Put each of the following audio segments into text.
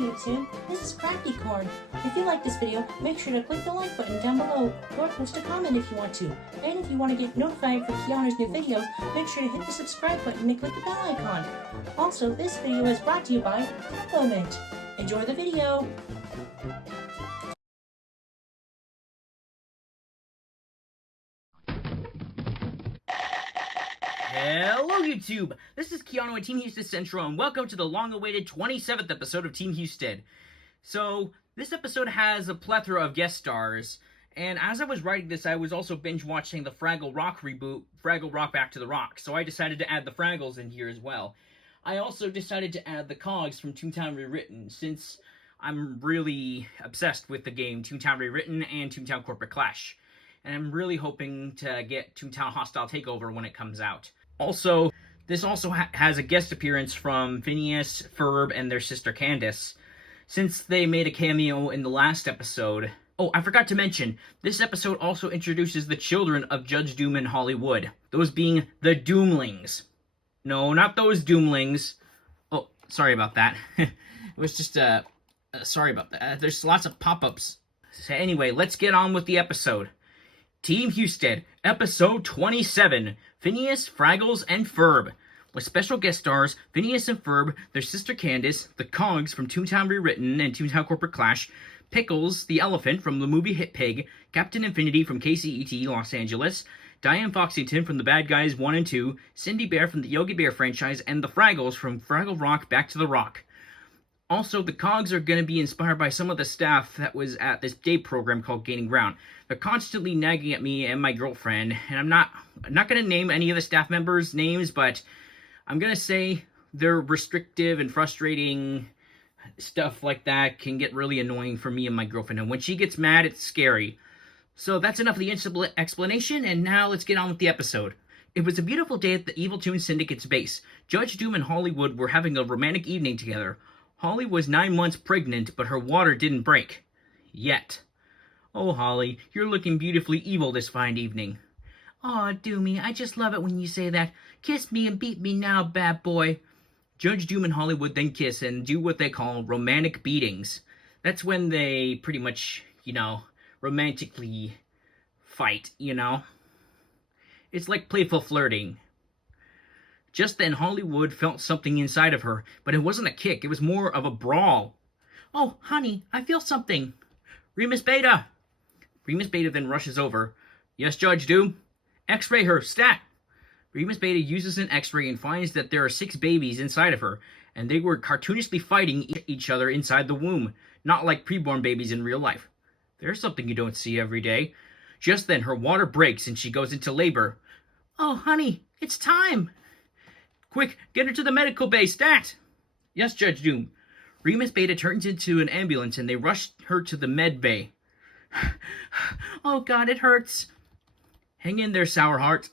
YouTube, this is Cracky Corn. If you like this video, make sure to click the like button down below, or post a comment if you want to. And if you want to get notified for Keanu's new videos, make sure to hit the subscribe button and click the bell icon. Also, this video is brought to you by Mint. Enjoy the video! Hello YouTube! This is Keanu at Team Husted Central, and welcome to the long-awaited 27th episode of Team Husted. So, this episode has a plethora of guest stars, and as I was writing this, I was also binge-watching the Fraggle Rock reboot, Fraggle Rock Back to the Rock, so I decided to add the Fraggles in here as well. I also decided to add the Cogs from Toontown Rewritten, since I'm really obsessed with the game Toontown Rewritten and Toontown Corporate Clash, and I'm really hoping to get Toontown Hostile Takeover when it comes out. Also, this also has a guest appearance from Phineas, Ferb, and their sister Candace, since they made a cameo in the last episode. Oh, I forgot to mention, this episode also introduces the children of Judge Doom and Hollywood, those being the Doomlings. No, not those Doomlings. Oh, sorry about that. It was just, sorry about that. There's lots of pop-ups. So anyway, let's get on with the episode. Team Husted, Episode 27, Phineas, Fraggles, and Ferb. With special guest stars, Phineas and Ferb, their sister Candace, the Cogs from Toontown Rewritten and Toontown Corporate Clash, Pickles, the elephant from the movie Hit Pig, Captain Infinity from KCET Los Angeles, Diane Foxington from The Bad Guys 1 and 2, Cindy Bear from the Yogi Bear franchise, and the Fraggles from Fraggle Rock Back to the Rock. Also, the Cogs are going to be inspired by some of the staff that was at this day program called Gaining Ground. They're constantly nagging at me and my girlfriend, and I'm not going to name any of the staff members' names, but I'm going to say they're restrictive and frustrating. Stuff like that can get really annoying for me and my girlfriend, and when she gets mad, it's scary. So that's enough of the explanation, and now let's get on with the episode. It was a beautiful day at the Evil Toon Syndicate's base. Judge Doom and Hollywood were having a romantic evening together. Holly was 9 months pregnant, but her water didn't break. Yet. Oh, Holly, you're looking beautifully evil this fine evening. Aw, Doomy, I just love it when you say that. Kiss me and beat me now, bad boy. Judge Doom and Hollywood then kiss and do what they call romantic beatings. That's when they pretty much, romantically fight, It's like playful flirting. Just then, Hollywood felt something inside of her, but it wasn't a kick, it was more of a brawl. Oh, honey, I feel something. Remus Beta! Remus Beta then rushes over. Yes, Judge Doom? X-ray her, stat! Remus Beta uses an X-ray and finds that there are 6 babies inside of her, and they were cartoonishly fighting each other inside the womb, not like preborn babies in real life. There's something you don't see every day. Just then, her water breaks and she goes into labor. Oh, honey, it's time! Quick, get her to the medical bay, stat! Yes, Judge Doom. Remus Beta turns into an ambulance and they rush her to the med bay. Oh god, it hurts. Hang in there, Sour Heart.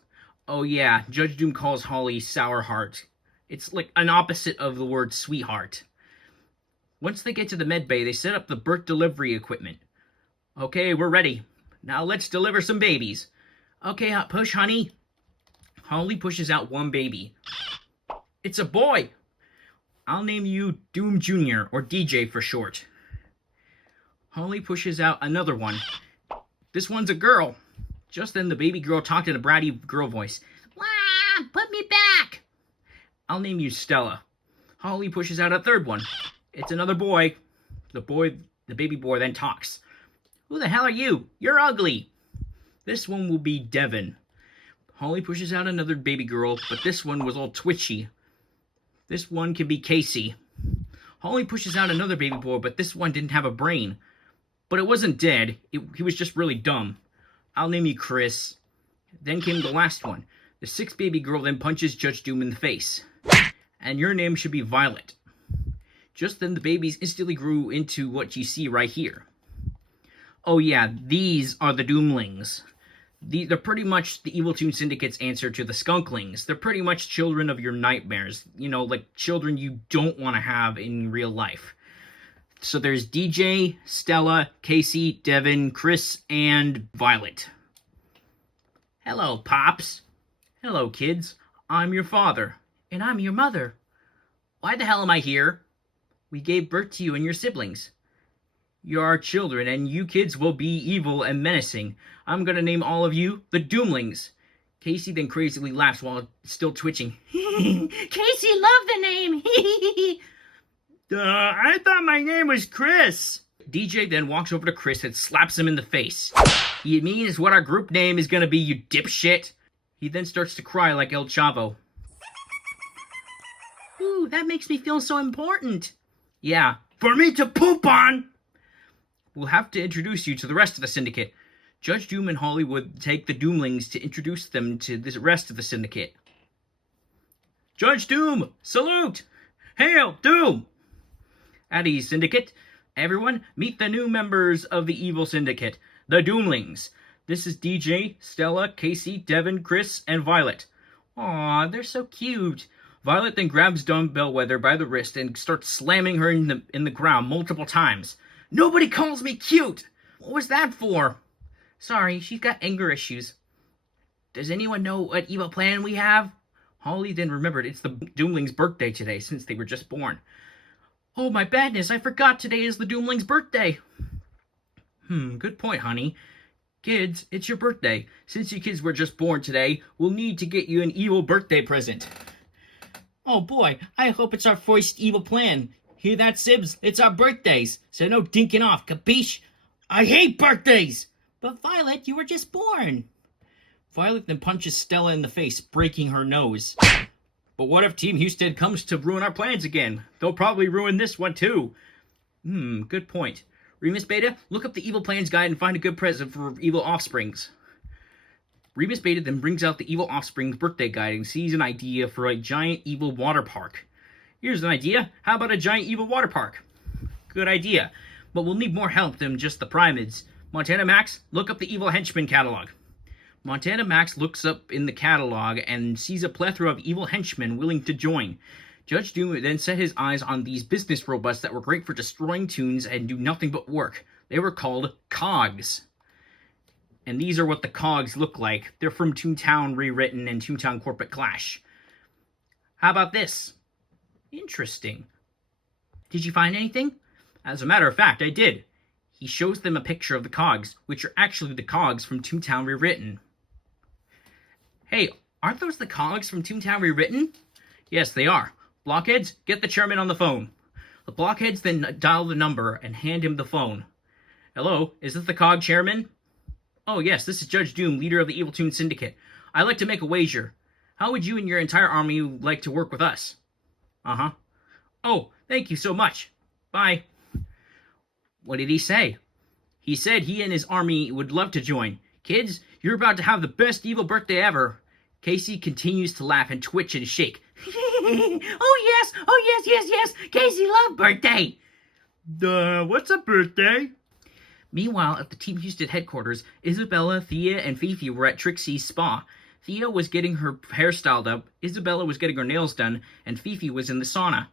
Oh yeah, Judge Doom calls Holly Sour Heart. It's like an opposite of the word sweetheart. Once they get to the med bay, they set up the birth delivery equipment. Okay, we're ready. Now let's deliver some babies. Okay, push, honey. Holly pushes out one baby. It's a boy! I'll name you Doom Jr., or DJ for short. Holly pushes out another one. This one's a girl. Just then the baby girl talked in a bratty girl voice. Wah! Put me back! I'll name you Stella. Holly pushes out a third one. It's another boy. The baby boy then talks. Who the hell are you? You're ugly! This one will be Devin. Holly pushes out another baby girl, but this one was all twitchy. This one can be Casey. Holly pushes out another baby boy, but this one didn't have a brain. But it wasn't dead. He was just really dumb. I'll name you Chris. Then came the last one. The 6th baby girl then punches Judge Doom in the face. And your name should be Violet. Just then the babies instantly grew into what you see right here. Oh yeah, these are the Doomlings. They're pretty much the Evil Toon Syndicate's answer to the Skunklings. They're pretty much children of your nightmares. Like children you don't want to have in real life. So there's DJ, Stella, Casey, Devin, Chris, and Violet. Hello, Pops. Hello, kids. I'm your father. And I'm your mother. Why the hell am I here? We gave birth to you and your siblings. You're our children, and you kids will be evil and menacing. I'm gonna name all of you the Doomlings. Casey then crazily laughs while still twitching. Casey loved the name. I thought my name was Chris. DJ then walks over to Chris and slaps him in the face. You mean what our group name is gonna be, you dipshit? He then starts to cry like El Chavo. Ooh, that makes me feel so important. Yeah, for me to poop on! We'll have to introduce you to the rest of the syndicate. Judge Doom and Holly would take the Doomlings to introduce them to the rest of the syndicate. Judge Doom, salute! Hail, Doom! At ease, syndicate. Everyone, meet the new members of the evil syndicate, the Doomlings. This is DJ, Stella, Casey, Devin, Chris, and Violet. Aw, they're so cute. Violet then grabs Dumb Bellwether by the wrist and starts slamming her in the ground multiple times. Nobody calls me cute! What was that for? Sorry, she's got anger issues. Does anyone know what evil plan we have? Holly then remembered it's the Doomlings' birthday today, since they were just born. Oh, my badness, I forgot today is the Doomlings' birthday. Good point, honey. Kids, it's your birthday. Since you kids were just born today, we'll need to get you an evil birthday present. Oh boy, I hope it's our first evil plan. Hear that, Sibs? It's our birthdays, so no dinking off, capiche? I hate birthdays! But Violet, you were just born. Violet then punches Stella in the face, breaking her nose. But what if Team Husted comes to ruin our plans again? They'll probably ruin this one too. Good point. Remus Beta, look up the evil plans guide and find a good present for evil offsprings. Remus Beta then brings out the evil offspring's birthday guide and sees an idea for a giant evil water park. Here's an idea. How about a giant evil water park? Good idea. But we'll need more help than just the Prymids. Montana Max, look up the evil henchman catalog. Montana Max looks up in the catalog and sees a plethora of evil henchmen willing to join. Judge Doom then set his eyes on these business robots that were great for destroying tunes and do nothing but work. They were called Cogs. And these are what the Cogs look like. They're from Toontown Rewritten and Toontown Corporate Clash. How about this? Interesting. Did you find anything? As a matter of fact, I did. He shows them a picture of the Cogs, which are actually the Cogs from Toontown Rewritten. Hey, aren't those the Cogs from Toontown Rewritten? Yes, they are. Blockheads, get the chairman on the phone. The blockheads then dial the number and hand him the phone. Hello, is this the Cog chairman? Oh yes, this is Judge Doom, leader of the Evil Toon Syndicate. I'd like to make a wager. How would you and your entire army like to work with us? Uh-huh. Oh, thank you so much. Bye. What did he say? He said he and his army would love to join. Kids, you're about to have the best evil birthday ever. Casey continues to laugh and twitch and shake. Oh yes, Casey loved birthday. What's a birthday? Meanwhile, at the Team Husted headquarters, Isabella, Thea, and Fifi were at Trixie's spa. Thea was getting her hair styled up, Isabella was getting her nails done, and Fifi was in the sauna.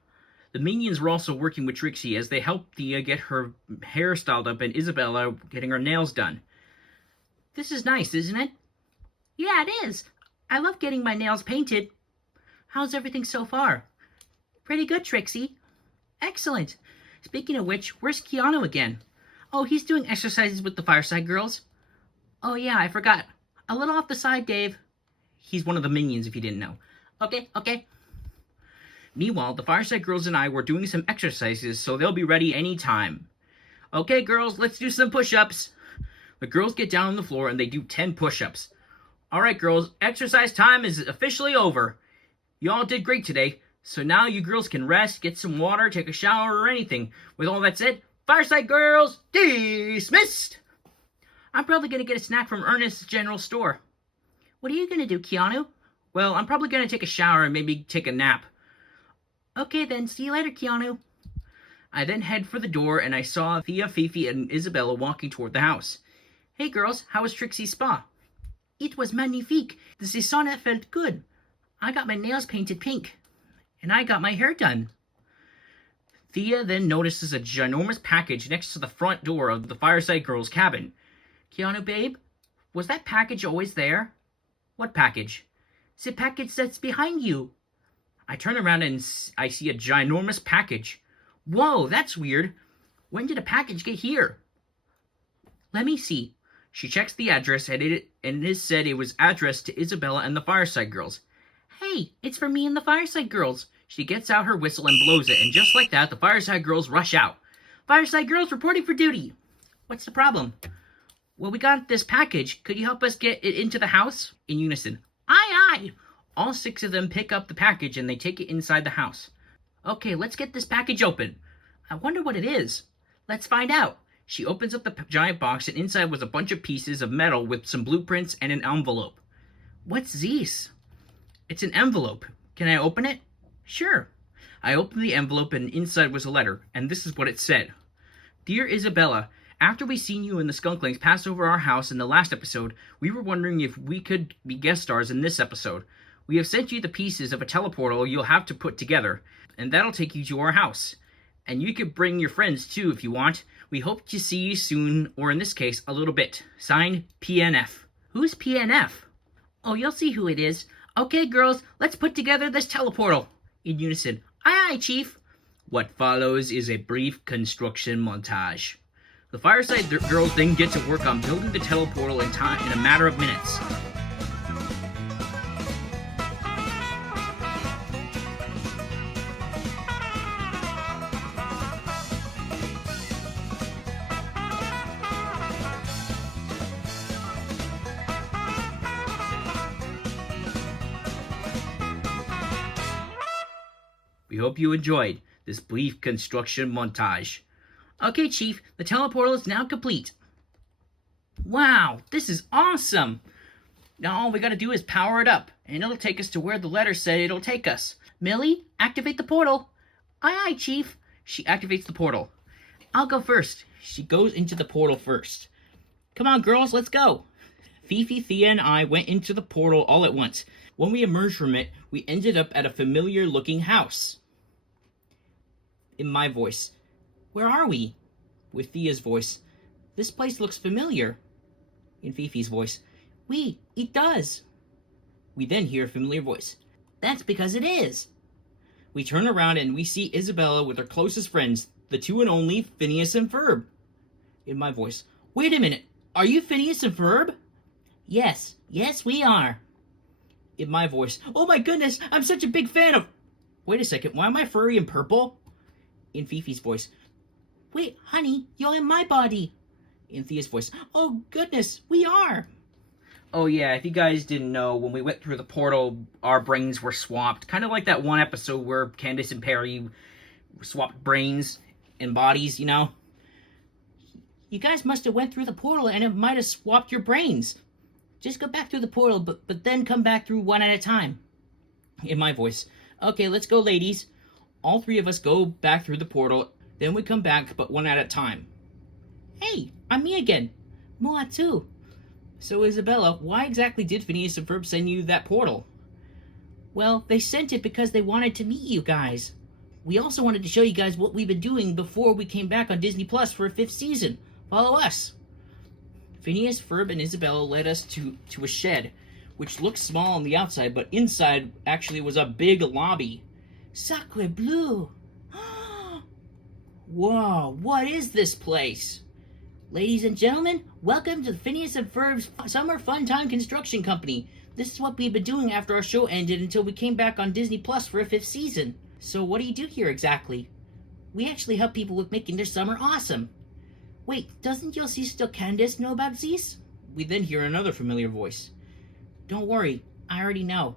The minions were also working with Trixie as they helped Thea get her hair styled up and Isabella getting her nails done. This is nice, isn't it? Yeah, it is. I love getting my nails painted. How's everything so far? Pretty good, Trixie. Excellent. Speaking of which, where's Keanu again? Oh, he's doing exercises with the Fireside Girls. Oh yeah, I forgot. A little off the side, Dave. He's one of the minions, if you didn't know. Okay. Meanwhile, the Fireside Girls and I were doing some exercises, so they'll be ready anytime. Okay, girls, let's do some push-ups. The girls get down on the floor and they do 10 push-ups. Alright, girls, exercise time is officially over. You all did great today, so now you girls can rest, get some water, take a shower, or anything. With all that said, Fireside Girls, dismissed! I'm probably going to get a snack from Ernest's General Store. What are you going to do, Keanu? Well, I'm probably going to take a shower and maybe take a nap. Okay then, see you later, Keanu. I then head for the door and I saw Thea, Fifi, and Isabella walking toward the house. Hey girls, how was Trixie's spa? It was magnifique. The sauna felt good. I got my nails painted pink. And I got my hair done. Thea then notices a ginormous package next to the front door of the Fireside Girls' cabin. Keanu, babe, was that package always there? What package? The package that's behind you. I turn around and I see a ginormous package. Whoa, that's weird. When did a package get here? Let me see. She checks the address, and it is said it was addressed to Isabella and the Fireside Girls. Hey, it's for me and the Fireside Girls. She gets out her whistle and blows it, and just like that, the Fireside Girls rush out. Fireside Girls reporting for duty. What's the problem? Well, we got this package. Could you help us get it into the house? In unison. Aye, aye. All 6 of them pick up the package and they take it inside the house. Okay, let's get this package open. I wonder what it is. Let's find out. She opens up the giant box, and inside was a bunch of pieces of metal with some blueprints and an envelope. What's this? It's an envelope. Can I open it? Sure. I opened the envelope, and inside was a letter, and this is what it said. Dear Isabella, after we seen you and the Skunklings pass over our house in the last episode, we were wondering if we could be guest stars in this episode. We have sent you the pieces of a teleportal you'll have to put together, and that'll take you to our house. And you could bring your friends too if you want. We hope to see you soon, or in this case, a little bit. Signed, PNF. Who's PNF? Oh, you'll see who it is. Okay, girls, let's put together this teleportal. In unison. Aye, aye, Chief. What follows is a brief construction montage. The Fireside Girls then get to work on building the teleportal in a matter of minutes. We hope you enjoyed this brief construction montage. Okay, Chief, the teleportal is now complete. Wow, this is awesome! Now all we gotta do is power it up, and it'll take us to where the letter said it'll take us. Millie, activate the portal. Aye, aye, Chief. She activates the portal. I'll go first. She goes into the portal first. Come on, girls, let's go. Fifi, Thea, and I went into the portal all at once. When we emerged from it, we ended up at a familiar-looking house. In my voice, where are we? With Thea's voice, this place looks familiar. In Fifi's voice, it does. We then hear a familiar voice. That's because it is. We turn around and we see Isabella with her closest friends, the 2 and only Phineas and Ferb. In my voice, wait a minute, are you Phineas and Ferb? Yes, we are. In my voice, oh my goodness, I'm such a big fan of... Wait a second, why am I furry and purple? In Fifi's voice, wait, honey, you're in my body. In Thea's voice, oh goodness, we are. Oh yeah, if you guys didn't know, when we went through the portal, our brains were swapped. Kind of like that one episode where Candace and Perry swapped brains and bodies, you know? You guys must have went through the portal and it might have swapped your brains. Just go back through the portal, but then come back through one at a time. In my voice, okay, let's go, ladies. All 3 of us go back through the portal, then we come back, but one at a time. Hey, I'm me again. Moa too. So Isabella, why exactly did Phineas and Ferb send you that portal? Well, they sent it because they wanted to meet you guys. We also wanted to show you guys what we've been doing before we came back on Disney Plus for a 5th season. Follow us. Phineas, Ferb, and Isabella led us to a shed, which looked small on the outside, but inside actually was a big lobby. Sacre bleu! Whoa, what is this place? Ladies and gentlemen, welcome to Phineas and Ferb's Summer Fun Time Construction Company. This is what we've been doing after our show ended until we came back on Disney Plus for a 5th season. So what do you do here exactly? We actually help people with making their summer awesome. Wait, doesn't your sister Candace know about this? We then hear another familiar voice. Don't worry, I already know.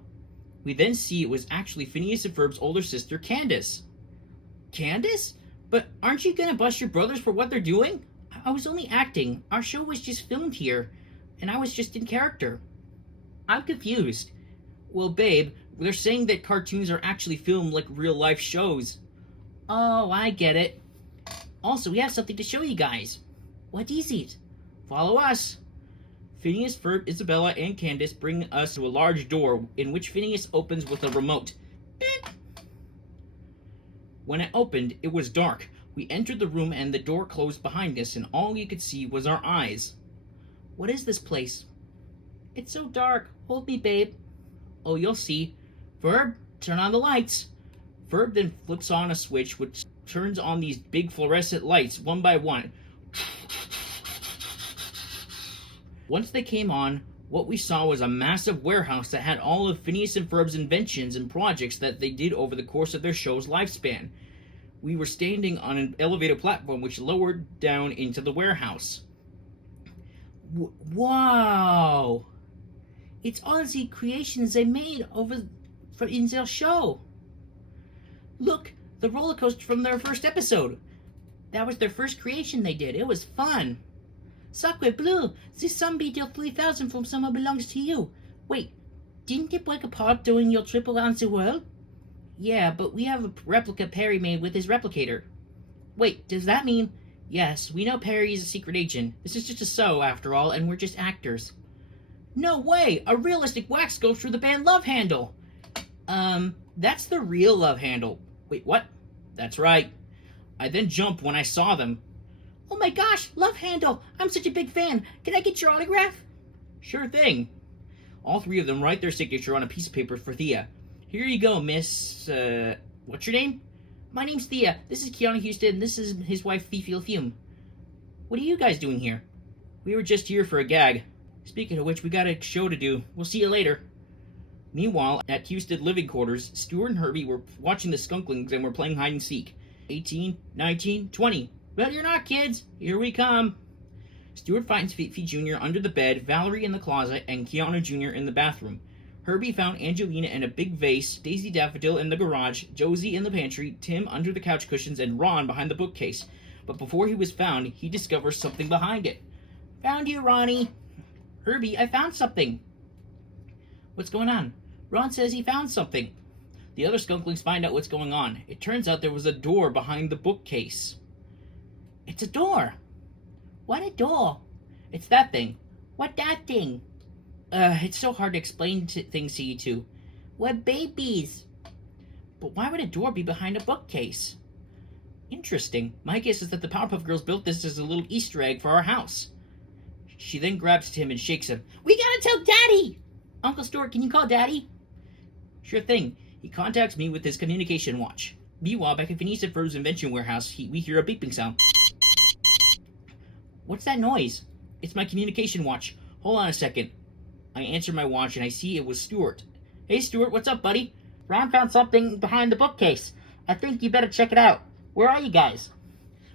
We then see it was actually Phineas and Ferb's older sister, Candace. Candace? But aren't you gonna bust your brothers for what they're doing? I was only acting. Our show was just filmed here, and I was just in character. I'm confused. Well, babe, they're saying that cartoons are actually filmed like real-life shows. Oh, I get it. Also, we have something to show you guys. What is it? Follow us. Phineas, Ferb, Isabella, and Candace bring us to a large door, in which Phineas opens with a remote. Beep. When it opened, it was dark. We entered the room and the door closed behind us, and all you could see was our eyes. What is this place? It's so dark. Hold me, babe. Oh, you'll see. Ferb, turn on the lights. Ferb then flips on a switch which turns on these big fluorescent lights one by one. Once they came on, what we saw was a massive warehouse that had all of Phineas and Ferb's inventions and projects that they did over the course of their show's lifespan. We were standing on an elevator platform which lowered down into the warehouse. Wow! It's all the creations they made in their show. Look, the roller coaster from their first episode. That was their first creation they did. It was fun. Sacre bleu, this zombie deal 3,000 from someone belongs to you. Wait, didn't it break apart during your trip around the world? Yeah, but we have a replica Perry made with his replicator. Wait, does that mean... Yes, we know Perry is a secret agent. This is just a show, after all, and we're just actors. No way! A realistic wax sculpture of the band Love Handle! That's the real Love Handle. Wait, what? That's right. I then jumped when I saw them. Oh my gosh, Love Handle! I'm such a big fan. Can I get your autograph? Sure thing. All three of them write their signature on a piece of paper for Thea. Here you go, Miss... what's your name? My name's Thea. This is Keanu Husted, and this is his wife, Fifi Fume. What are you guys doing here? We were just here for a gag. Speaking of which, we got a show to do. We'll see you later. Meanwhile, at Husted living quarters, Stuart and Herbie were watching the Skunklings and were playing hide and seek. 18, 19, 20. Ready or not, kids? Here we come. Stuart finds Fifi Jr. under the bed, Valerie in the closet, and Keanu Jr. in the bathroom. Herbie found Angelina in a big vase, Daisy Daffodil in the garage, Josie in the pantry, Tim under the couch cushions, and Ron behind the bookcase. But before he was found, he discovers something behind it. Found you, Ronnie. Herbie, I found something. What's going on? Ron says he found something. The other Skunklings find out what's going on. It turns out there was a door behind the bookcase. It's a door. What a door? It's that thing. What that thing? It's so hard to explain things to you two. We're babies. But why would a door be behind a bookcase? Interesting. My guess is that the Powerpuff Girls built this as a little Easter egg for our house. She then grabs Tim and shakes him. We gotta tell Daddy! Uncle Stuart, can you call Daddy? Sure thing. He contacts me with his communication watch. Meanwhile, back at Phineas and Ferb's invention warehouse, we hear a beeping sound. What's that noise? It's my communication watch. Hold on a second. I answer my watch and I see it was Stuart. Hey Stuart, what's up, buddy? Ron found something behind the bookcase. I think you better check it out. Where are you guys?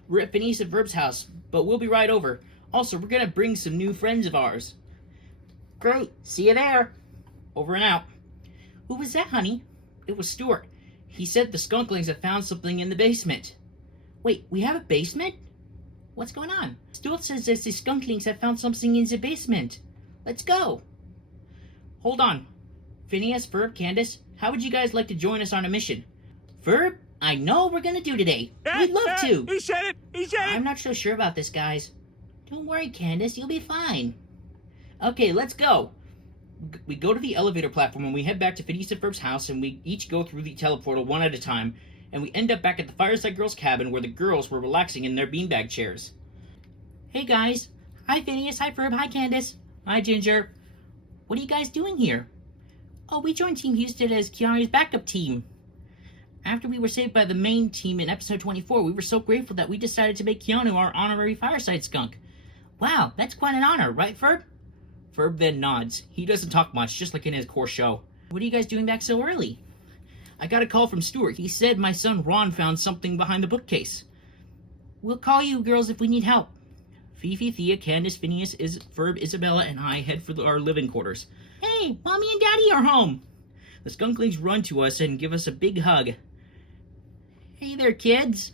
We're at Phineas and Ferb's house, but we'll be right over. Also, we're gonna bring some new friends of ours. Great, see you there. Over and out. Who was that, honey? It was Stuart. He said the Skunklings had found something in the basement. Wait, we have a basement? What's going on? Stuart says that the Skunklings have found something in the basement. Let's go. Hold on. Phineas, Ferb, Candace, how would you guys like to join us on a mission? Ferb, I know what we're gonna do today. We'd love to. He said it! He said it! I'm not so sure about this, guys. Don't worry, Candace, you'll be fine. Okay, let's go. We go to the elevator platform and we head back to Phineas and Ferb's house, and we each go through the teleportal one at a time, and we end up back at the Fireside Girls' cabin where the girls were relaxing in their beanbag chairs. Hey guys. Hi Phineas, hi Ferb, hi Candace. Hi Ginger. What are you guys doing here? Oh, we joined Team Husted as Keanu's backup team. After we were saved by the main team in episode 24, we were so grateful that we decided to make Keanu our honorary Fireside Skunk. Wow, that's quite an honor, right Ferb? Ferb then nods. He doesn't talk much, just like in his core show. What are you guys doing back so early? I got a call from Stuart. He said my son Ron found something behind the bookcase. We'll call you girls if we need help. Fifi, Thea, Candace, Phineas, Ferb, Isabella, and I head for our living quarters. Hey, Mommy and Daddy are home! The Skunklings run to us and give us a big hug. Hey there, kids!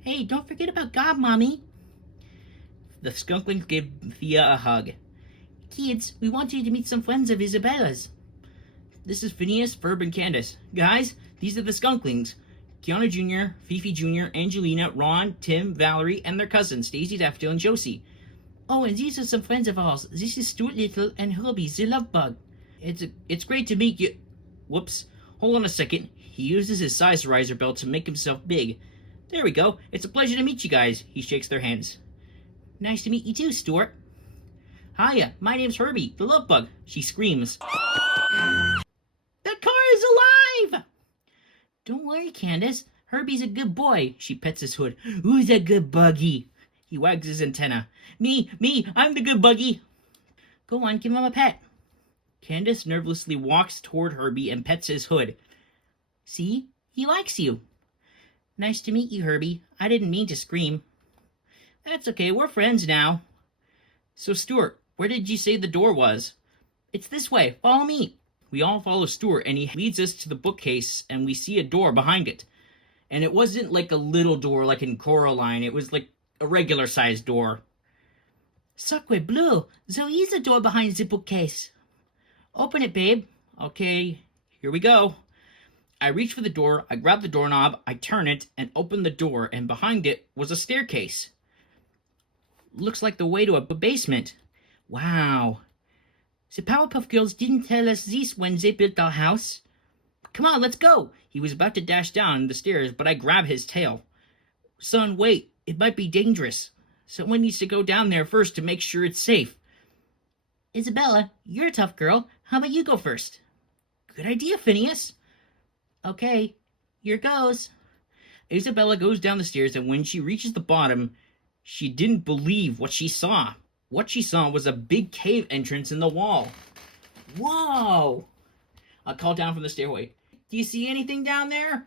Hey, don't forget about God, Mommy! The Skunklings give Thea a hug. Kids, we want you to meet some friends of Isabella's. This is Phineas, Ferb, and Candace. Guys, these are the Skunklings. Keanu Jr., Fifi Jr., Angelina, Ron, Tim, Valerie, and their cousins, Daisy Daffodil and Josie. Oh, and these are some friends of ours. This is Stuart Little and Herbie, the love bug. It's great to meet you. Whoops. Hold on a second. He uses his sizerizer belt to make himself big. There we go. It's a pleasure to meet you guys. He shakes their hands. Nice to meet you too, Stuart. Hiya, my name's Herbie, the love bug. She screams. The car is alive! Don't worry, Candace. Herbie's a good boy. She pets his hood. Who's a good buggy? He wags his antenna. Me, I'm the good buggy. Go on, give him a pet. Candace nervously walks toward Herbie and pets his hood. See? He likes you. Nice to meet you, Herbie. I didn't mean to scream. That's okay, we're friends now. So, Stuart, where did you say the door was? It's this way. Follow me. We all follow Stuart, and he leads us to the bookcase, and we see a door behind it. And it wasn't like a little door like in Coraline. It was like a regular-sized door. Sacre bleu, there is a door behind the bookcase. Open it, babe. Okay, here we go. I reach for the door, I grab the doorknob, I turn it, and open the door, and behind it was a staircase. Looks like the way to a basement. Wow. The Powerpuff Girls didn't tell us this when they built our house. Come on, let's go. He was about to dash down the stairs, but I grab his tail. Son, wait. It might be dangerous. Someone needs to go down there first to make sure it's safe. Isabella, you're a tough girl. How about you go first? Good idea, Phineas. Okay, here goes. Isabella goes down the stairs, and when she reaches the bottom, she didn't believe what she saw. What she saw was a big cave entrance in the wall. Whoa! I called down from the stairway. Do you see anything down there?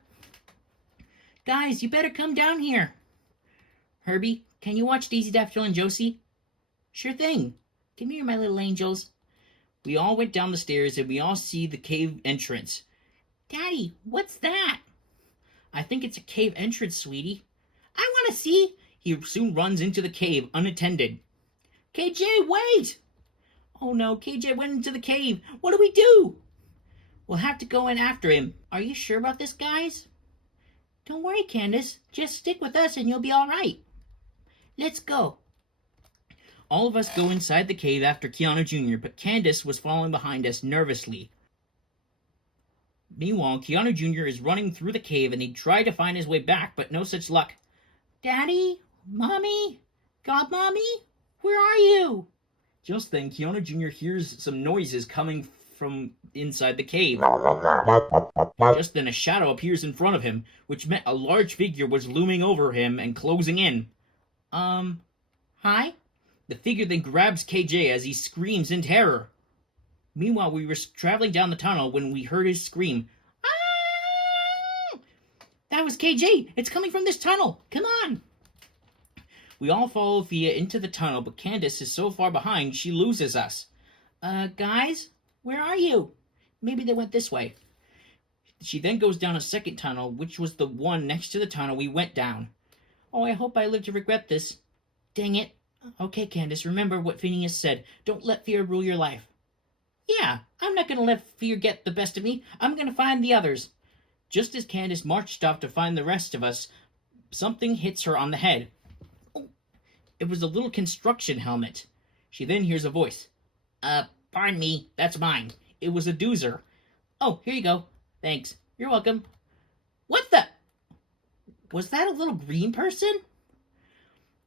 Guys, you better come down here. Herbie, can you watch Daisy, Daffodil, and Josie? Sure thing. Come here, my little angels. We all went down the stairs, and we all see the cave entrance. Daddy, what's that? I think it's a cave entrance, sweetie. I want to see. He soon runs into the cave unattended. KJ, wait! Oh no, KJ went into the cave. What do we do? We'll have to go in after him. Are you sure about this, guys? Don't worry, Candace. Just stick with us and you'll be all right. Let's go. All of us go inside the cave after Keanu Jr., but Candace was following behind us nervously. Meanwhile, Keanu Jr. is running through the cave and he tried to find his way back, but no such luck. Daddy? Mommy? Godmommy? Where are you? Just then, Keanu Jr. hears some noises coming from inside the cave. Just then, a shadow appears in front of him, which meant a large figure was looming over him and closing in. Hi? The figure then grabs KJ as he screams in terror. Meanwhile, we were traveling down the tunnel when we heard his scream. Ah! That was KJ! It's coming from this tunnel! Come on! We all follow Thea into the tunnel, but Candace is so far behind, she loses us. Guys? Where are you? Maybe they went this way. She then goes down a second tunnel, which was the one next to the tunnel we went down. Oh, I hope I live to regret this. Dang it. Okay, Candace, remember what Phineas said. Don't let fear rule your life. Yeah, I'm not going to let fear get the best of me. I'm going to find the others. Just as Candace marched off to find the rest of us, something hits her on the head. Oh, it was a little construction helmet. She then hears a voice. Pardon me, that's mine. It was a doozer. Oh, here you go. Thanks. You're welcome. What the? Was that a little green person?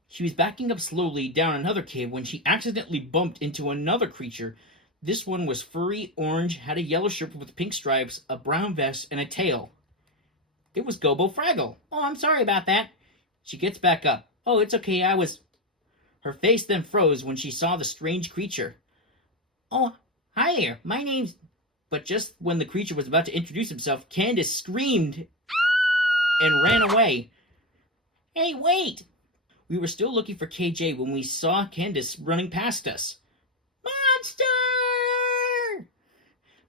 She was backing up slowly down another cave when she accidentally bumped into another creature. This one was furry, orange, had a yellow shirt with pink stripes, a brown vest, and a tail. It was Gobo Fraggle. Oh, I'm sorry about that. She gets back up. Oh, it's okay, Her face then froze when she saw the strange creature. Oh, hi there, my name's... But just when the creature was about to introduce himself, Candace screamed and ran away. Hey, wait! We were still looking for KJ when we saw Candace running past us. Monster!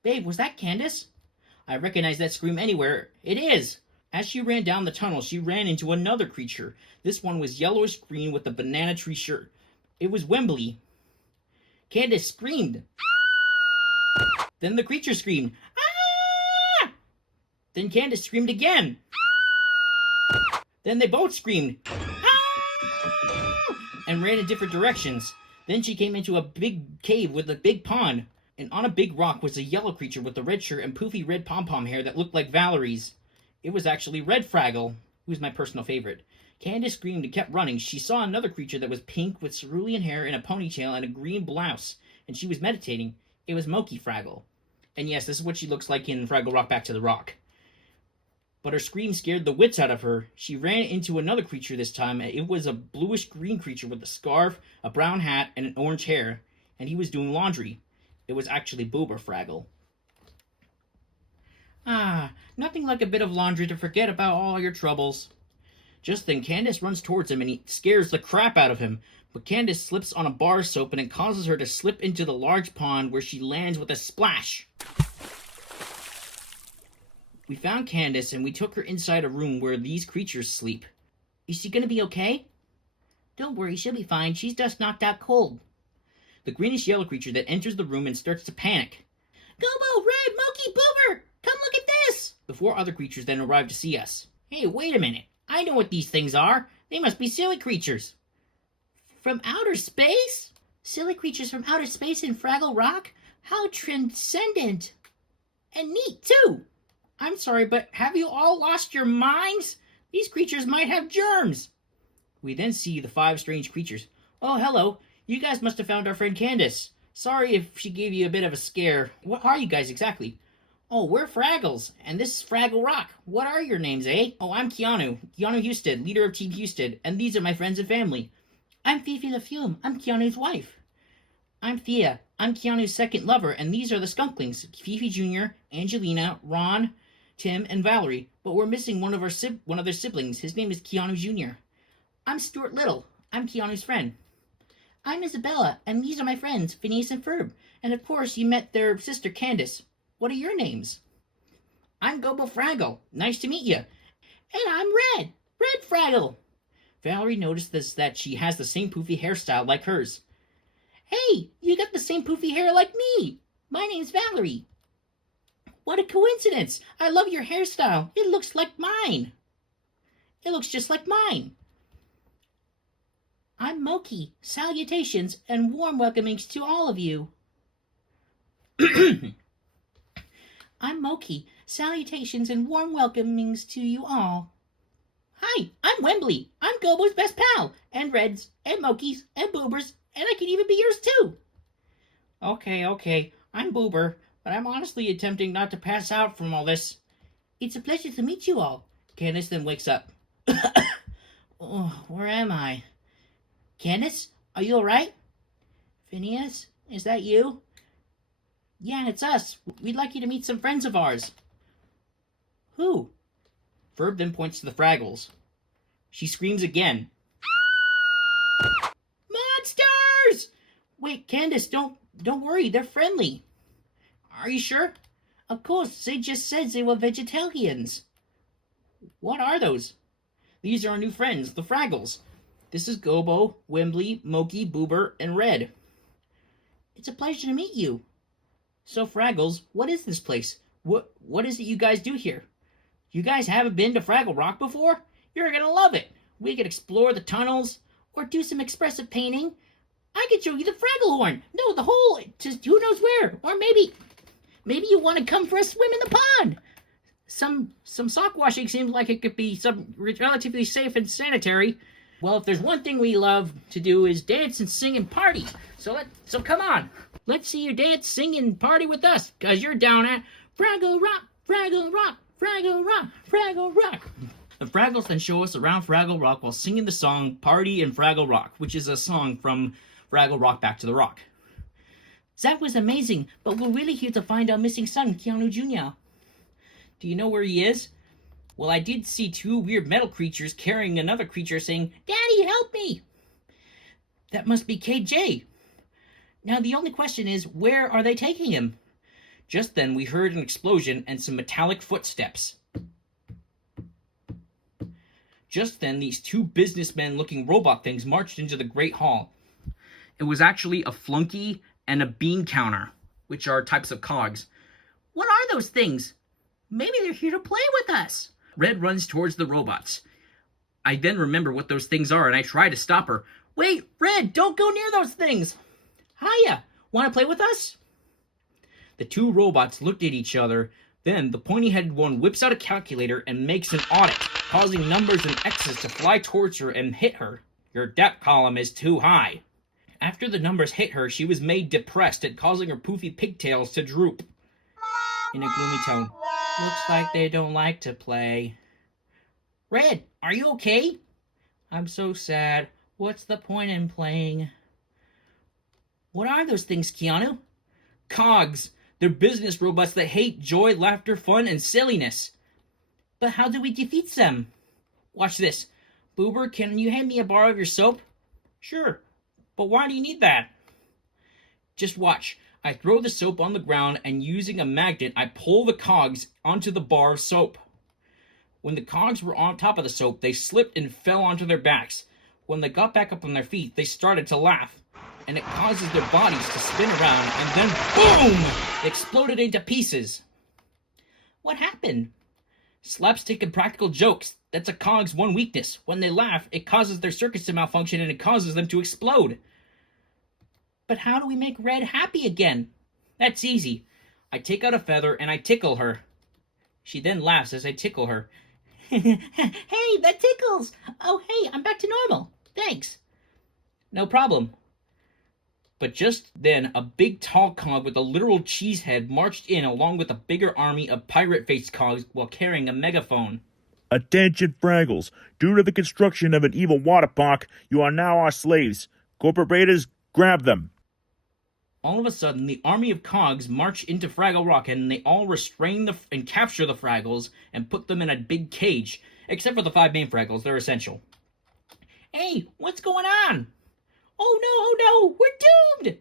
Babe, was that Candace? I recognize that scream anywhere. It is! As she ran down the tunnel, she ran into another creature. This one was yellowish green with a banana tree shirt. It was Wembley. Candace screamed. Then the creature screamed. Ah! Then Candace screamed again. Then they both screamed. Ah! And ran in different directions. Then she came into a big cave with a big pond. And on a big rock was a yellow creature with a red shirt and poofy red pom-pom hair that looked like Valerie's. It was actually Red Fraggle, who was my personal favorite. Candace screamed and kept running. She saw another creature that was pink with cerulean hair and a ponytail and a green blouse. And she was meditating. It was Moki Fraggle. And yes, this is what she looks like in Fraggle Rock Back to the Rock. but her scream scared the wits out of her. She ran into another creature this time. It was a bluish-green creature with a scarf, a brown hat, and an orange hair, and he was doing laundry. It was actually Boober Fraggle. Ah, nothing like a bit of laundry to forget about all your troubles. Just then, Candace runs towards him and he scares the crap out of him. But Candace slips on a bar of soap and it causes her to slip into the large pond where she lands with a splash. We found Candace and we took her inside a room where these creatures sleep. Is she gonna be okay? Don't worry, she'll be fine. She's just knocked out cold. The greenish-yellow creature that enters the room and starts to panic. Gobo, Red, Monkey, Boober! Come look at this! The four other creatures then arrive to see us. Hey, wait a minute. I know what these things are. They must be silly creatures. From outer space? Silly creatures from outer space in Fraggle Rock? How transcendent. And neat, too. I'm sorry, but have you all lost your minds? These creatures might have germs. We then see the five strange creatures. Oh, hello. You guys must have found our friend Candace. Sorry if she gave you a bit of a scare. What are you guys exactly? Oh, we're Fraggles, and this is Fraggle Rock. What are your names, eh? Oh, I'm Keanu Husted, leader of Team Husted, and these are my friends and family. I'm Fifi LaFume. I'm Keanu's wife. I'm Thea. I'm Keanu's second lover, and these are the Skunklings, Fifi Jr., Angelina, Ron, Tim, and Valerie. But we're missing one of their siblings. His name is Keanu Jr. I'm Stuart Little. I'm Keanu's friend. I'm Isabella, and these are my friends, Phineas and Ferb. And of course, you met their sister, Candace. What are your names? I'm Gobo Fraggle. Nice to meet you. And I'm Red Fraggle. Valerie noticed that she has the same poofy hairstyle like hers. Hey, you got the same poofy hair like me. My name's Valerie. What a coincidence. I love your hairstyle. It looks like mine. It looks just like mine. I'm Moki. Salutations and warm welcomings to all of you. I'm Moki. Salutations and warm welcomings to you all. Hi, I'm Wembley. I'm Gobo's best pal, and Red's, and Moki's, and Boober's, and I can even be yours too. Okay, I'm Boober, but I'm honestly attempting not to pass out from all this. It's a pleasure to meet you all. Candace then wakes up. Oh, where am I? Candace, are you alright? Phineas, is that you? Yeah, it's us. We'd like you to meet some friends of ours. Who? Ferb then points to the Fraggles. She screams again. Monsters! Wait, Candace, don't worry. They're friendly. Are you sure? Of course, they just said they were vegetarians. What are those? These are our new friends, the Fraggles. This is Gobo, Wembley, Moki, Boober, and Red. It's a pleasure to meet you. So, Fraggles, what is this place? What is it you guys do here? You guys haven't been to Fraggle Rock before? You're gonna love it. We could explore the tunnels, or do some expressive painting. I could show you the Fraggle horn. No, the hole to who knows where. Or maybe you want to come for a swim in the pond. Some sock washing seems like it could be relatively safe and sanitary. Well, if there's one thing we love to do is dance and sing and party. So come on. Let's see you dance, sing, and party with us, because you're down at Fraggle Rock, Fraggle Rock, Fraggle Rock, Fraggle Rock. The Fraggles then show us around Fraggle Rock while singing the song Party in Fraggle Rock, which is a song from Fraggle Rock Back to the Rock. That was amazing, but we're really here to find our missing son, Keanu Jr. Do you know where he is? Well, I did see two weird metal creatures carrying another creature saying, Daddy, help me! That must be KJ. Now, the only question is, where are they taking him? Just then, we heard an explosion and some metallic footsteps. Just then, these two businessmen-looking robot things marched into the Great Hall. It was actually a flunky and a bean counter, which are types of cogs. What are those things? Maybe they're here to play with us. Red runs towards the robots. I then remember what those things are, and I try to stop her. Wait, Red, don't go near those things. Hiya, want to play with us? The two robots looked at each other. Then the pointy-headed one whips out a calculator and makes an audit, causing numbers and X's to fly towards her and hit her. Your depth column is too high. After the numbers hit her, she was made depressed and causing her poofy pigtails to droop. In a gloomy tone. Looks like they don't like to play. Red, are you okay? I'm so sad. What's the point in playing? What are those things, Keanu? Cogs. They're business robots that hate joy, laughter, fun, and silliness. But how do we defeat them? Watch this. Boober, can you hand me a bar of your soap? Sure. But why do you need that? Just watch. I throw the soap on the ground, and using a magnet, I pull the cogs onto the bar of soap. When the cogs were on top of the soap, they slipped and fell onto their backs. When they got back up on their feet, they started to laugh, and it causes their bodies to spin around, and then boom! They exploded into pieces. What happened? Slapstick and practical jokes. That's a cog's one weakness. When they laugh, it causes their circuits to malfunction, and it causes them to explode. But how do we make Red happy again? That's easy. I take out a feather and I tickle her. She then laughs as I tickle her. Hey, that tickles! Oh, hey, I'm back to normal. Thanks. No problem. But just then, a big tall cog with a literal cheese head marched in along with a bigger army of pirate-faced cogs while carrying a megaphone. Attention, Fraggles. Due to the construction of an evil water park, you are now our slaves. Corporate raiders, grab them. All of a sudden, the army of cogs march into Fraggle Rock, and they all restrain and capture the Fraggles and put them in a big cage. Except for the 5 main Fraggles, they're essential. Hey, what's going on? Oh no, we're doomed!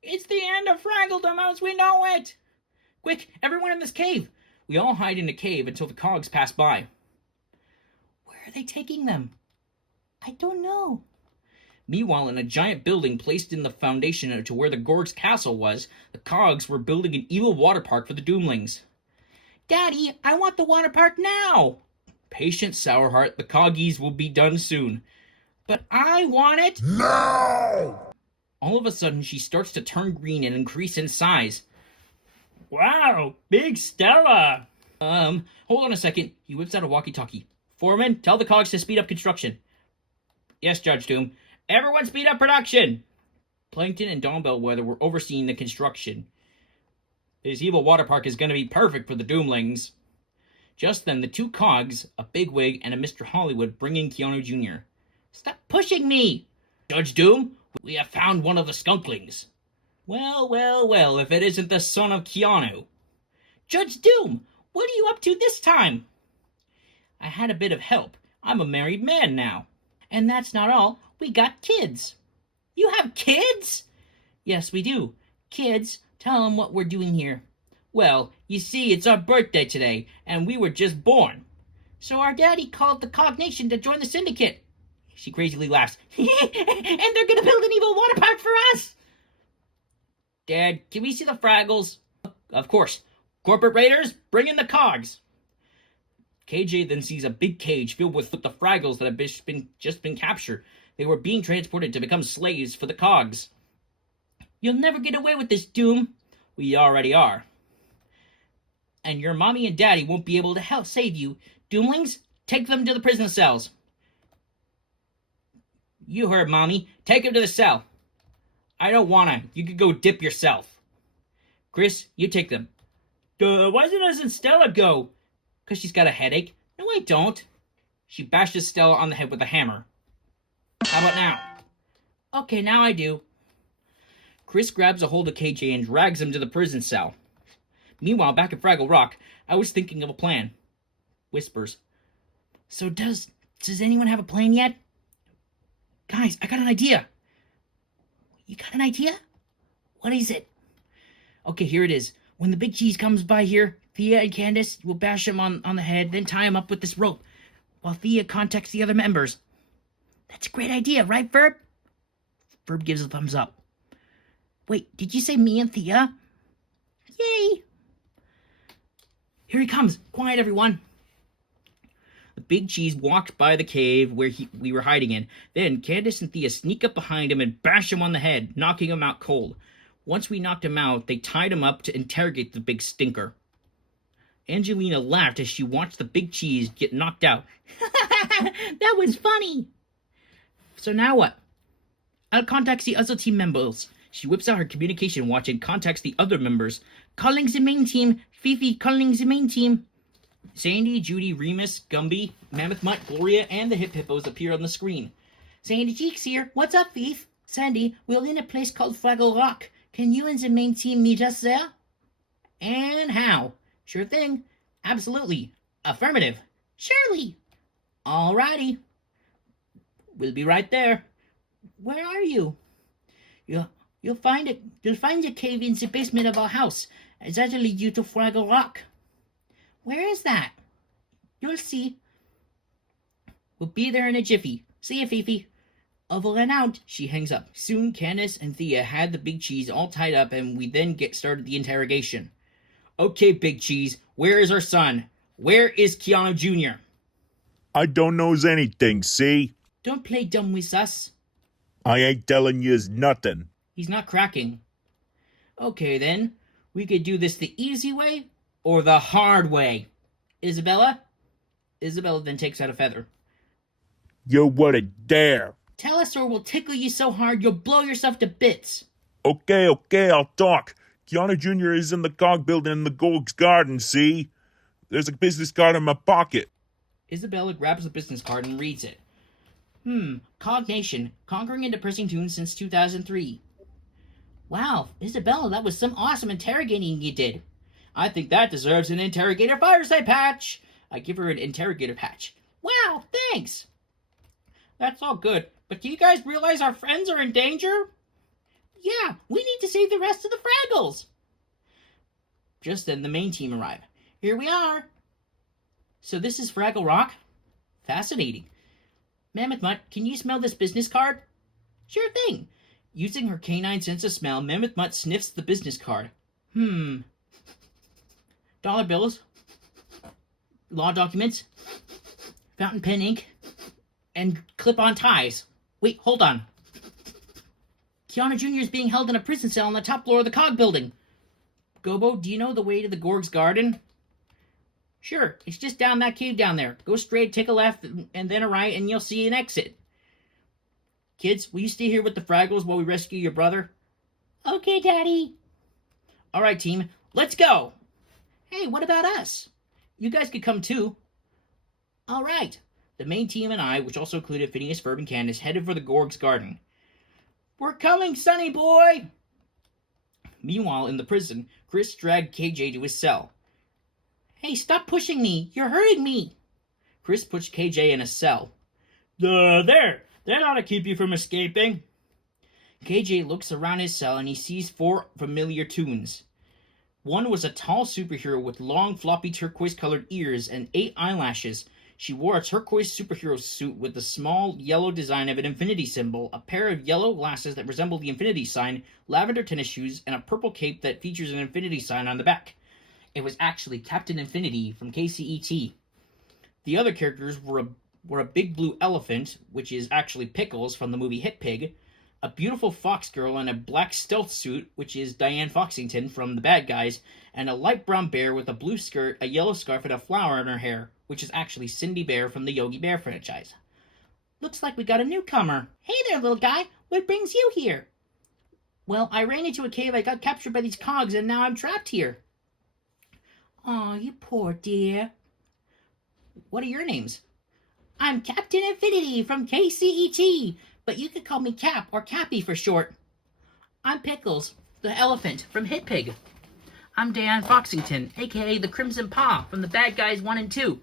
It's the end of Fraggledom as we know it! Quick, everyone in this cave! We all hide in a cave until the cogs pass by. Where are they taking them? I don't know. Meanwhile, in a giant building placed in the foundation to where the Gorg's castle was, the cogs were building an evil water park for the Doomlings. Daddy, I want the water park now! Patient, Sourheart, the coggies will be done soon. But I want it now! All of a sudden, she starts to turn green and increase in size. Wow, big Stella! Hold on a second. He whips out a walkie-talkie. Foreman, tell the cogs to speed up construction. Yes, Judge Doom. Everyone speed up production! Plankton and Dawn Bellwether were overseeing the construction. This evil water park is going to be perfect for the Doomlings. Just then, the 2 cogs, a bigwig, and a Mr. Hollywood bring in Keanu Jr. Stop pushing me! Judge Doom, we have found one of the skunklings. Well, if it isn't the son of Keanu. Judge Doom, what are you up to this time? I had a bit of help. I'm a married man now. And that's not all. We got kids. You have kids? Yes, we do. Kids, tell them what we're doing here. Well, you see, it's our birthday today, and we were just born. So our daddy called the Cog Nation to join the syndicate. She crazily laughs. And they're gonna build an evil water park for us! Dad, can we see the Fraggles? Of course. Corporate raiders, bring in the cogs. KJ then sees a big cage filled with the Fraggles that have just been captured. They were being transported to become slaves for the cogs. You'll never get away with this, Doom. We already are. And your mommy and daddy won't be able to help save you. Doomlings, take them to the prison cells. You heard, Mommy. Take him to the cell. I don't wanna. You could go dip yourself. Chris, you take them. Why doesn't Stella go? 'Cause she's got a headache. No, I don't. She bashes Stella on the head with a hammer. How about now? Okay, now I do. Chris grabs a hold of KJ and drags him to the prison cell. Meanwhile, back at Fraggle Rock, I was thinking of a plan. Whispers. So does anyone have a plan yet? Guys, I got an idea. You got an idea? What is it? Okay, here it is. When the big cheese comes by here, Thea and Candace will bash him on the head, then tie him up with this rope, while Thea contacts the other members. That's a great idea, right, Ferb? Ferb gives a thumbs up. Wait, did you say me and Thea? Yay! Here he comes. Quiet, everyone. The big cheese walked by the cave where we were hiding in. Then Candace and Thea sneak up behind him and bash him on the head, knocking him out cold. Once we knocked him out, they tied him up to interrogate the big stinker. Angelina laughed as she watched the big cheese get knocked out. That was funny! So now what? I'll contact the other team members. She whips out her communication watch and contacts the other members. Calling the main team. Fifi calling the main team. Sandy, Judy, Remus, Gumby, Mammoth Mutt, Gloria, and the Hip Hippos appear on the screen. Sandy Cheeks here. What's up, Thief? Sandy, we're in a place called Fraggle Rock. Can you and the main team meet us there? And how? Sure thing. Absolutely. Affirmative. Surely. Alrighty. We'll be right there. Where are you? You'll find the cave in the basement of our house. That'll lead you to Fraggle Rock. Where is that? You'll see. We'll be there in a jiffy. See ya, Fifi. Over and out. She hangs up. Soon, Candace and Thea had the Big Cheese all tied up, and we then started the interrogation. Okay, Big Cheese, where is our son? Where is Keanu Jr.? I don't knows anything, see? Don't play dumb with us. I ain't telling yous nothing. He's not cracking. Okay, then. We could do this the easy way or the hard way. Isabella? Isabella then takes out a feather. You wouldn't dare. Tell us or we'll tickle you so hard you'll blow yourself to bits. Okay, I'll talk. Keanu Jr. is in the cog building in the Gold's Garden, see? There's a business card in my pocket. Isabella grabs the business card and reads it. Cog Nation, conquering and depressing tunes since 2003. Wow, Isabella, that was some awesome interrogating you did. I think that deserves an interrogator fireside patch. I give her an interrogator patch. Wow, thanks. That's all good, but do you guys realize our friends are in danger? Yeah, we need to save the rest of the Fraggles. Just then the main team arrive. Here we are. So this is Fraggle Rock? Fascinating. Mammoth Mutt, can you smell this business card? Sure thing. Using her canine sense of smell, Mammoth Mutt sniffs the business card. Dollar bills, law documents, fountain pen ink, and clip-on ties. Wait, hold on. Keanu Jr. is being held in a prison cell on the top floor of the Cog building. Gobo, do you know the way to the Gorg's Garden? Sure, it's just down that cave down there. Go straight, take a left, and then a right, and you'll see an exit. Kids, will you stay here with the Fraggles while we rescue your brother? Okay, Daddy. All right, team, let's go. Hey, what about us? You guys could come too. All right. The main team and I, which also included Phineas, Ferb, and Candace, headed for the Gorg's Garden. We're coming, sonny boy! Meanwhile, in the prison, Chris dragged KJ to his cell. Hey, stop pushing me! You're hurting me! Chris pushed KJ in a cell. There! That ought to keep you from escaping. KJ looks around his cell and he sees 4 familiar toons. One was a tall superhero with long, floppy turquoise-colored ears and 8 eyelashes. She wore a turquoise superhero suit with the small yellow design of an infinity symbol, a pair of yellow glasses that resemble the infinity sign, lavender tennis shoes, and a purple cape that features an infinity sign on the back. It was actually Captain Infinity from KCET. The other characters were a big blue elephant, which is actually Pickles from the movie Hit Pig, a beautiful fox girl in a black stealth suit, which is Diane Foxington from The Bad Guys, and a light brown bear with a blue skirt, a yellow scarf, and a flower in her hair, which is actually Cindy Bear from the Yogi Bear franchise. Looks like we got a newcomer. Hey there, little guy. What brings you here? Well, I ran into a cave, I got captured by these cogs, and now I'm trapped here. Aw, you poor dear. What are your names? I'm Captain Infinity from KCET, but you could call me Cap or Cappy for short. I'm Pickles, the elephant from Hit Pig. I'm Diane Foxington, a.k.a. the Crimson Paw from The Bad Guys 1 and 2.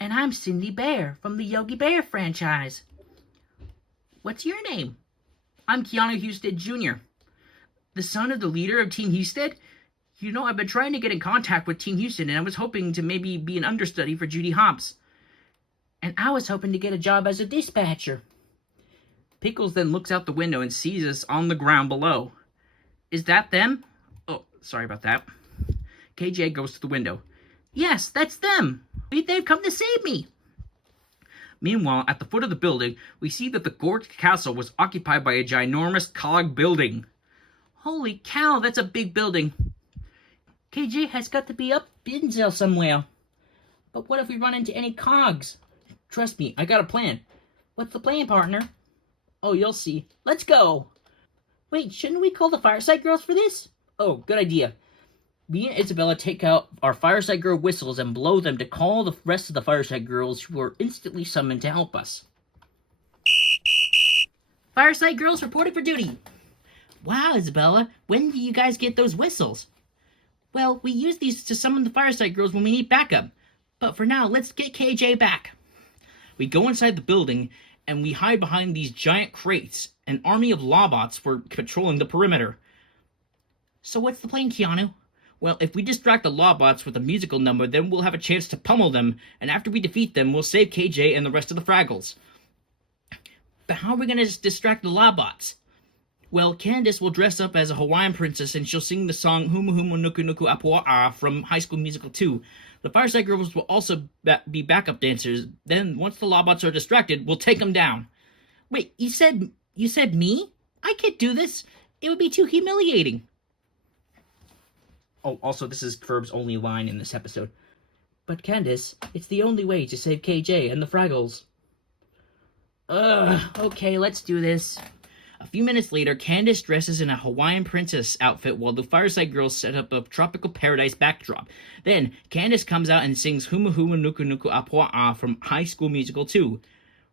And I'm Cindy Bear from the Yogi Bear franchise. What's your name? I'm Keanu Husted Jr., the son of the leader of Team Husted. You know, I've been trying to get in contact with Team Husted, and I was hoping to maybe be an understudy for Judy Hopps. And I was hoping to get a job as a dispatcher. Pickles then looks out the window and sees us on the ground below. Is that them? Oh, sorry about that. KJ goes to the window. Yes, that's them. They've come to save me. Meanwhile, at the foot of the building, we see that the Gorg Castle was occupied by a ginormous cog building. Holy cow, that's a big building. KJ has got to be up in there somewhere. But what if we run into any cogs? Trust me, I got a plan. What's the plan, partner? Oh, you'll see. Let's go. Wait, shouldn't we call the Fireside Girls for this? Oh, good idea. me and Isabella take out our Fireside Girl whistles and blow them to call the rest of the Fireside Girls, who are instantly summoned to help us. Fireside Girls reported for duty. Wow, Isabella, when do you guys get those whistles? Well, we use these to summon the Fireside Girls when we need backup. But for now, let's get KJ back. We go inside the building, and we hide behind these giant crates. An army of Lawbots were patrolling the perimeter. So what's the plan, Keanu? Well, if we distract the Lawbots with a musical number, then we'll have a chance to pummel them, and after we defeat them, we'll save KJ and the rest of the Fraggles. But how are we going to distract the Lawbots? Well, Candace will dress up as a Hawaiian princess, and she'll sing the song Humu Humu Nuku Nuku Apua'a from High School Musical 2. The Fireside Girls will also be backup dancers. Then, once the Lawbots are distracted, we'll take them down. Wait, you said me? I can't do this. It would be too humiliating. Oh, also, this is Ferb's only line in this episode. But Candace, it's the only way to save KJ and the Fraggles. Okay, let's do this. A few minutes later, Candace dresses in a Hawaiian princess outfit while the Fireside Girls set up a tropical paradise backdrop. Then, Candace comes out and sings Huma Huma Nuku Nuku Apua'a from High School Musical 2.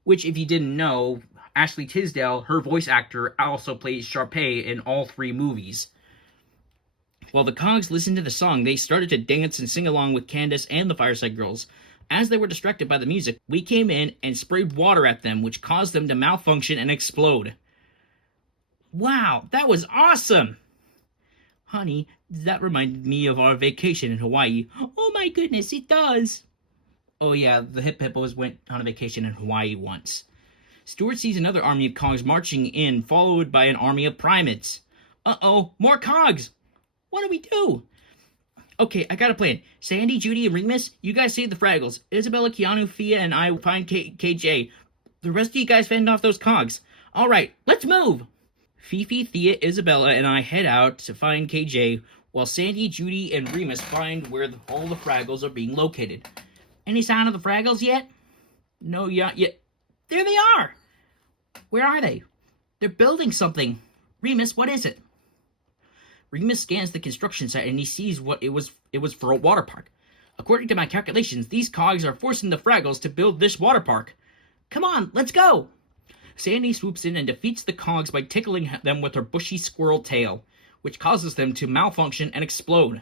Which, if you didn't know, Ashley Tisdale, her voice actor, also plays Sharpay in all 3 movies. While the Cogs listened to the song, they started to dance and sing along with Candace and the Fireside Girls. As they were distracted by the music, we came in and sprayed water at them, which caused them to malfunction and explode. Wow, that was awesome! Honey, that reminded me of our vacation in Hawaii. Oh my goodness, it does! Oh yeah, the Hip Hippos went on a vacation in Hawaii once. Stuart sees another army of Cogs marching in, followed by an army of primates. Uh-oh, more Cogs! What do we do? Okay, I got a plan. Sandy, Judy, and Remus, you guys save the Fraggles. Isabella, Keanu, Fia, and I will find KJ. The rest of you guys fend off those Cogs. Alright, let's move! Fifi, Thea, Isabella, and I head out to find KJ, while Sandy, Judy, and Remus find where all the Fraggles are being located. Any sign of the Fraggles yet? No, yet. There they are! Where are they? They're building something. Remus, what is it? Remus scans the construction site and he sees what it was for a water park. According to my calculations, these Cogs are forcing the Fraggles to build this water park. Come on, let's go! Sandy swoops in and defeats the Cogs by tickling them with her bushy squirrel tail, which causes them to malfunction and explode.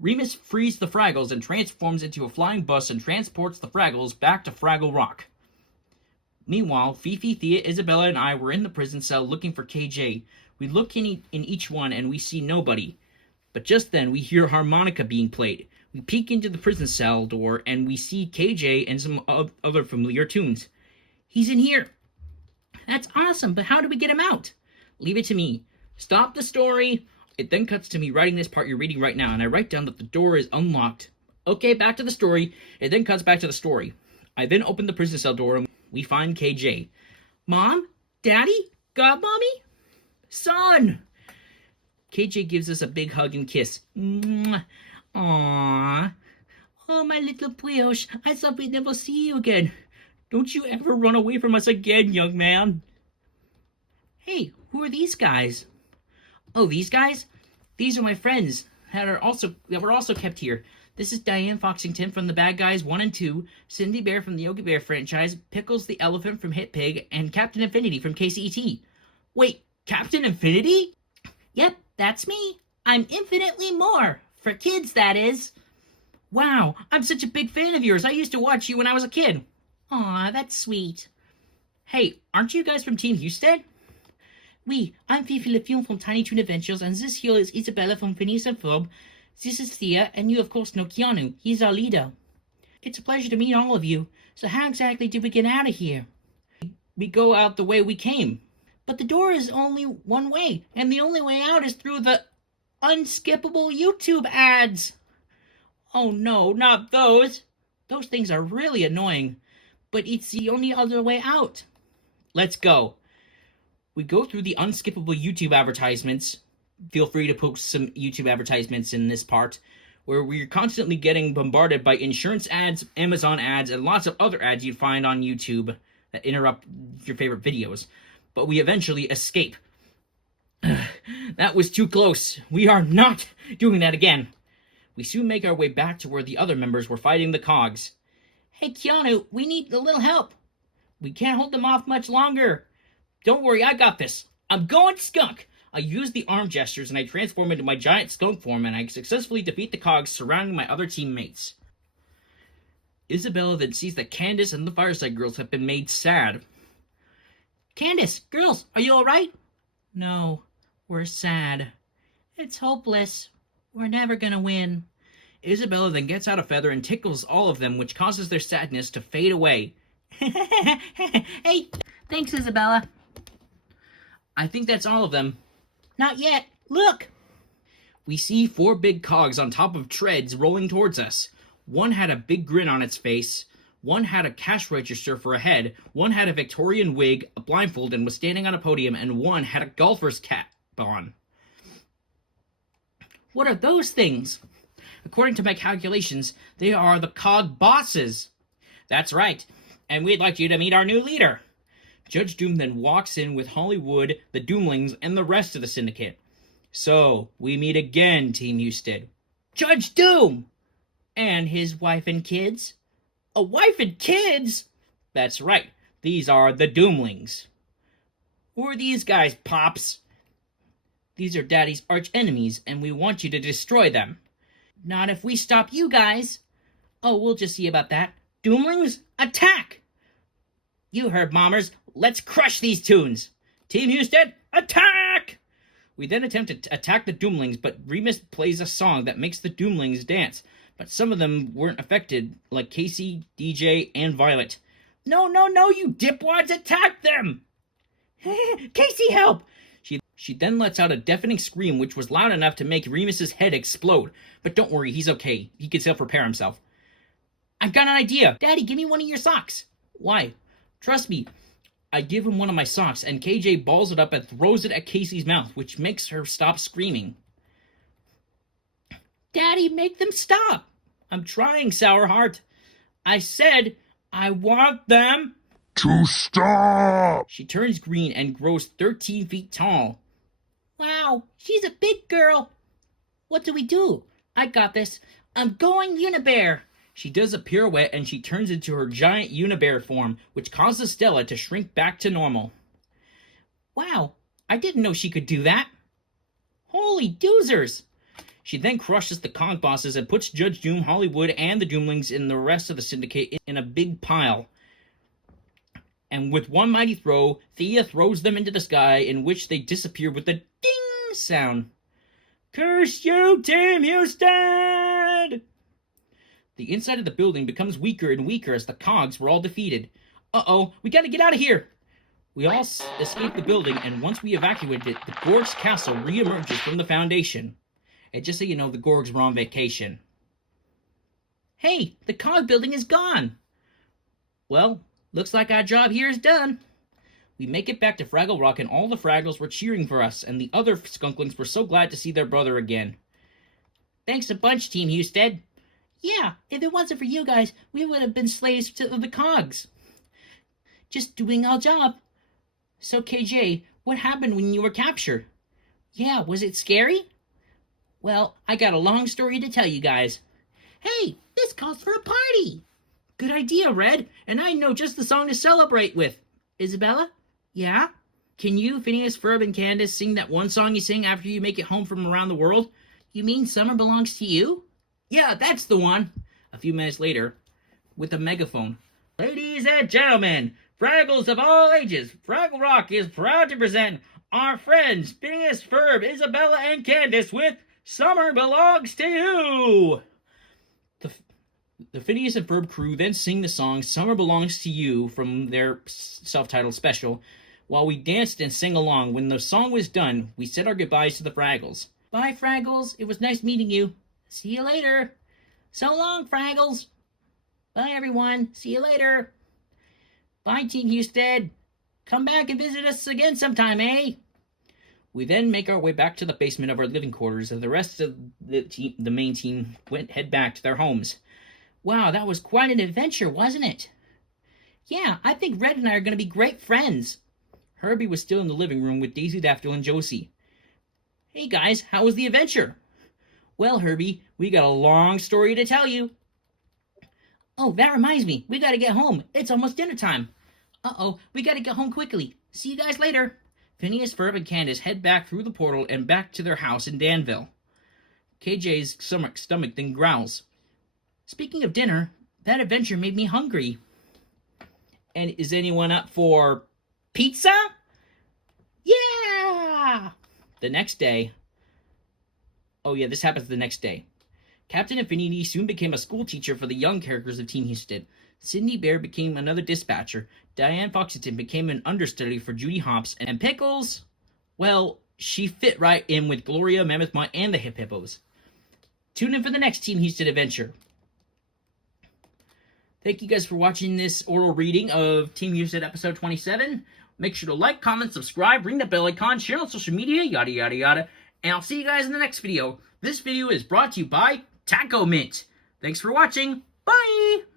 Remus frees the Fraggles and transforms into a flying bus and transports the Fraggles back to Fraggle Rock. Meanwhile, Fifi, Thea, Isabella, and I were in the prison cell looking for KJ. We look in each one and we see nobody. But just then, we hear harmonica being played. We peek into the prison cell door and we see KJ and some other familiar tunes. He's in here! That's awesome, but how do we get him out? Leave it to me. Stop the story! It then cuts to me writing this part you're reading right now, and I write down that the door is unlocked. Okay, back to the story. It then cuts back to the story. I then open the prison cell door and we find KJ. Mom? Daddy? Godmommy? Son! KJ gives us a big hug and kiss. Mwah. Aww. Oh, my little brioche. I thought we'd never see you again. Don't you ever run away from us again, young man. Hey, who are these guys? Oh, these guys? These are my friends that were also kept here. This is Diane Foxington from The Bad Guys 1 and 2, Cindy Bear from the Yogi Bear franchise, Pickles the Elephant from Hit Pig, and Captain Infinity from KCET. Wait, Captain Infinity? Yep, that's me. I'm infinitely more. For kids, that is. Wow, I'm such a big fan of yours. I used to watch you when I was a kid. Aw, that's sweet. Hey, aren't you guys from Team Husted? Oui, I'm Fifi Lefion from Tiny Toon Adventures, and this here is Isabella from Phineas and Ferb. This is Thea, and you of course know Keanu. He's our leader. It's a pleasure to meet all of you. So how exactly did we get out of here? We go out the way we came. But the door is only one way, and the only way out is through the unskippable YouTube ads. Oh no, not those. Those things are really annoying. But it's the only other way out. Let's go. We go through the unskippable YouTube advertisements. Feel free to post some YouTube advertisements in this part, where we're constantly getting bombarded by insurance ads, Amazon ads, and lots of other ads you'd find on YouTube that interrupt your favorite videos. But we eventually escape. That was too close. We are not doing that again. We soon make our way back to where the other members were fighting the cogs. Hey, Keanu, we need a little help. We can't hold them off much longer. Don't worry, I got this. I'm going skunk. I use the arm gestures and I transform into my giant skunk form and I successfully defeat the cogs surrounding my other teammates. Isabella then sees that Candace and the Fireside Girls have been made sad. Candace, girls, are you alright? No, we're sad. It's hopeless. We're never gonna win. Isabella then gets out a feather and tickles all of them, which causes their sadness to fade away. Hey, thanks, Isabella. I think that's all of them. Not yet. Look! We see 4 big cogs on top of treads rolling towards us. One had a big grin on its face. One had a cash register for a head. One had a Victorian wig, a blindfold, and was standing on a podium. And one had a golfer's cap on. What are those things? According to my calculations, they are the cog bosses. That's right. And we'd like you to meet our new leader. Judge Doom then walks in with Hollywood, the Doomlings, and the rest of the syndicate. So, we meet again, Team Husted. Judge Doom! And his wife and kids? A wife and kids? That's right. These are the Doomlings. Who are these guys, Pops? These are Daddy's arch enemies, and we want you to destroy them. Not if we stop you guys. Oh, we'll just see about that. Doomlings, attack! You heard, Mommers. Let's crush these tunes. Team Husted, attack! We then attempt to attack the Doomlings, but Remus plays a song that makes the Doomlings dance. But some of them weren't affected, like Casey, DJ, and Violet. No, you dipwads, attack them! Casey, help! She then lets out a deafening scream, which was loud enough to make Remus's head explode. But don't worry, he's okay. He can self-repair himself. I've got an idea. Daddy, give me one of your socks. Why? Trust me. I give him one of my socks, and KJ balls it up and throws it at Casey's mouth, which makes her stop screaming. Daddy, make them stop. I'm trying, Sourheart. I said I want them To stop! She turns green and grows 13 feet tall. Wow, she's a big girl. What do? I got this. I'm going Unibear. She does a pirouette and she turns into her giant Unibear form, which causes Stella to shrink back to normal. Wow, I didn't know she could do that. Holy doozers! She then crushes the Cog bosses and puts Judge Doom, Hollywood, and the Doomlings and the rest of the syndicate in a big pile. And with one mighty throw, Thea throws them into the sky, in which they disappear with a ding sound. Curse you, Team Husted! The inside of the building becomes weaker and weaker as the cogs were all defeated. Uh-oh, we gotta get out of here! We all escape the building, and once we evacuate it, the Gorg's castle re-emerges from the foundation. And just so you know, the Gorgs were on vacation. Hey, the cog building is gone! Well, looks like our job here is done. We make it back to Fraggle Rock, and all the Fraggles were cheering for us, and the other Skunklings were so glad to see their brother again. Thanks a bunch, Team Husted. Yeah, if it wasn't for you guys, we would have been slaves to the cogs. Just doing our job. So, KJ, what happened when you were captured? Yeah, was it scary? Well, I got a long story to tell you guys. Hey, this calls for a party! Good idea, Red, and I know just the song to celebrate with. Isabella? Yeah? Can you, Phineas, Ferb, and Candace sing that one song you sing after you make it home from around the world? You mean Summer Belongs to You? Yeah, that's the one. A few minutes later, with a megaphone. Ladies and gentlemen, Fraggles of all ages, Fraggle Rock is proud to present our friends Phineas, Ferb, Isabella, and Candace with Summer Belongs to You. The Phineas and Ferb crew then sing the song Summer Belongs to You from their self-titled special, while we danced and sang along. When the song was done, we said our goodbyes to the Fraggles. Bye, Fraggles. It was nice meeting you. See you later. So long, Fraggles. Bye, everyone. See you later. Bye, Team Husted. Come back and visit us again sometime, eh? We then make our way back to the basement of our living quarters, and the rest of the main team head back to their homes. Wow, that was quite an adventure, wasn't it? Yeah, I think Red and I are going to be great friends. Herbie was still in the living room with Daisy Daffodil and Josie. Hey guys, how was the adventure? Well, Herbie, we got a long story to tell you. Oh, that reminds me. We gotta get home. It's almost dinner time. Uh-oh, we gotta get home quickly. See you guys later. Phineas, Ferb, and Candace head back through the portal and back to their house in Danville. KJ's stomach then growls. Speaking of dinner, that adventure made me hungry. And is anyone up for pizza? Yeah! The next day. Oh yeah, this happens the next day. Captain Infinity soon became a school teacher for the young characters of Team Husted. Cindy Bear became another dispatcher. Diane Foxington became an understudy for Judy Hopps. And Pickles, well, she fit right in with Gloria, Mammoth Mutt, and the Hip Hippos. Tune in for the next Team Husted adventure. Thank you guys for watching this oral reading of Team Husted episode 27. Make sure to like, comment, subscribe, ring the bell icon, share on social media, yada yada yada. And I'll see you guys in the next video. This video is brought to you by Taco Mint. Thanks for watching. Bye!